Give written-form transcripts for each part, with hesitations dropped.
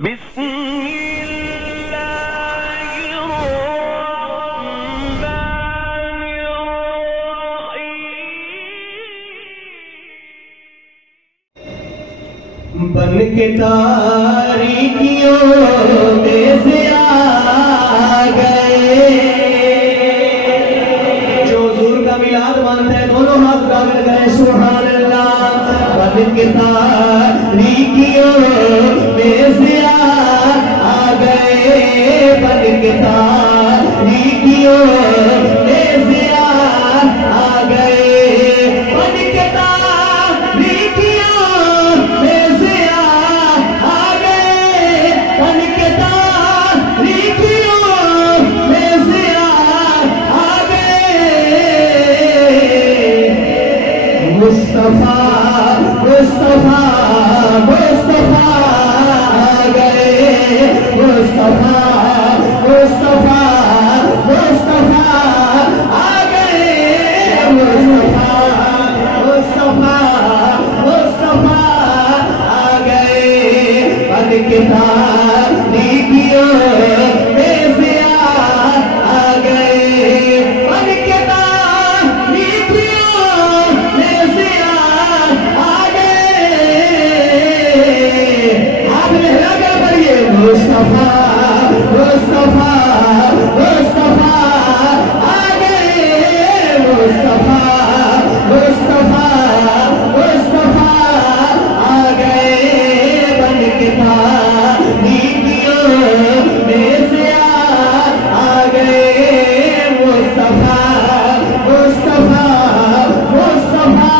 بسم الله الرحمن الرحيم بن کے تاریکیوں میں سے آ گئے جو حضور کا میلاد مانتا ہے دونوں ہاتھ کامل کریں سبحان اللہ بن کے تاریکیوں میں سے آ گئے بن کے تاریکیوں میں سے آ گئے بن کے تاریکیوں میں سے آ گئے بن کے تاریکیوں میں سے آ گئے مصطفیٰ مصطفیٰ مصطفیٰ آ گئے مصطفیٰ مصطفیٰ مصطفیٰ آ گئے مصطفیٰ مصطفیٰ مصطفیٰ آ گئے بن کے تاریکیوں میں سے آ گئے بن کے تاریکیوں میں سے آ گئے آپ لہرا کر پڑھیے مصطفیٰ مصطفیٰ مصطفیٰ آ گئے مصطفیٰ مصطفیٰ مصطفیٰ آ گئے بن کے تاریکیوں میں سے آ گئے مصطفیٰ مصطفیٰ مصطفیٰ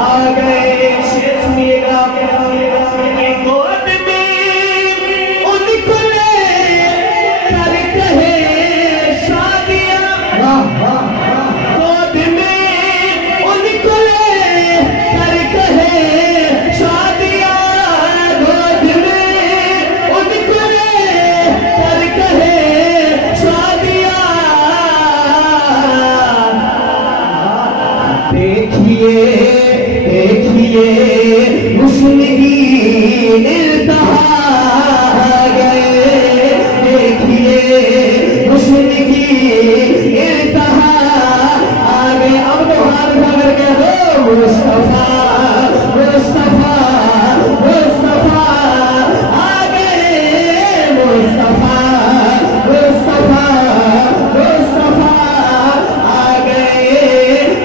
آ گئے شیر سنیے گا گود میں ان کو لے کر کہے شادیاں گود میں ان کو لے کر کہے شادیاں گود میں ان کو لے کر کہے شادیاں دیکھیے دیکھیے حسن کی انتہا آ گئے دیکھیے حسن کی انتہا آ گئے اب تو ہاتھ اٹھا کر کے ہو مصطفیٰ مصطفیٰ مصطفیٰ آ گئے مصطفیٰ مصطفیٰ مصطفیٰ آ گئے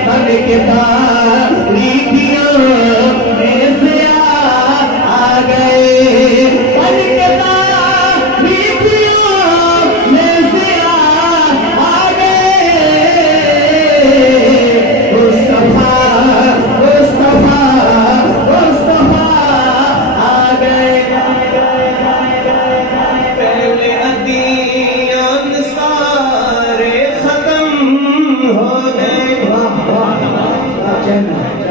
بن کے تاریکیوں میں سے آ گئے بن کے تاریکیوں میں سے آ گئے مصطفیٰ مصطفیٰ مصطفیٰ آ گئے پہلے ادیان سارے ختم ہو گئے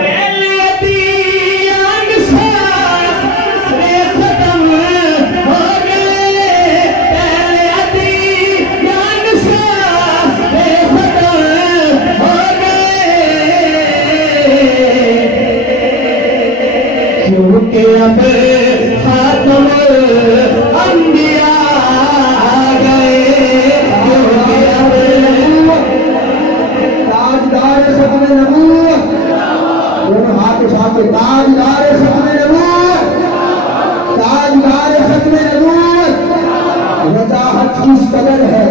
پہلے ادیان سارے ختم ہو گئے پہلے ادیان سارے ختم ہو گئے کیونکہ اب خاتم الانبیاء آ گئے کیونکہ اب تاجدار ختم نبوت دونوں ہاتھ اٹھا کے تاجدار ختم نبوت تاجدار ختم نبوت وضاحت کس قدر ہے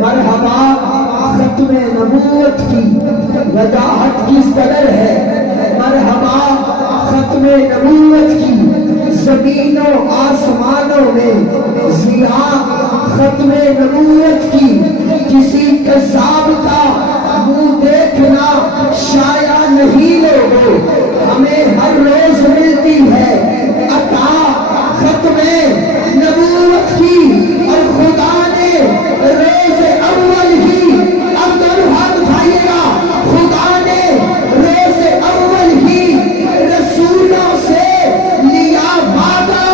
مرحبا ختم نبوت کی وضاحت کس قدر ہے مرحبا ختم نبوت کی زمینوں آسمانوں میں ضیاء ختم نبوت کی کسی کذاب کا منہ دیکھنا شایع نہیں لوگوں ہمیں ہر روز ملتی ہے عطا ختم نبوت کی اور خدا نے روز اول ہی اب دونوں ہاتھ اٹھائیے گا خدا نے روز اول ہی رسولوں سے لیا وعدہ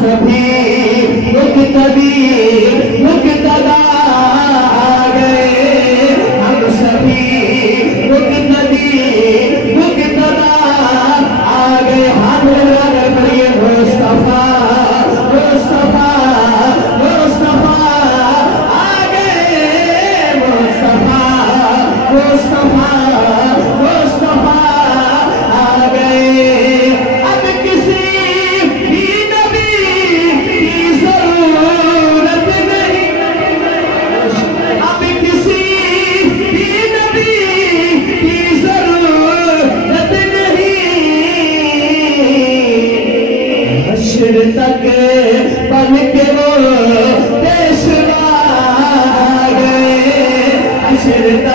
سبھی مقتدی مقتدا آ گئے، ہم سبھی مقتدی مقتدا آ گئے۔ ہاتھ لگا کر پڑھیے مصطفیٰ مصطفیٰ مصطفیٰ آ گئے، مصطفیٰ مصطفیٰ مصطفیٰ آ گئے۔ اب کسی بھی نبی کی ضرورت نہیں، اب کسی بھی نبی کی ضرورت نہیں، حشر تک بن کے وہ پیشوا آ گئے، حشر تک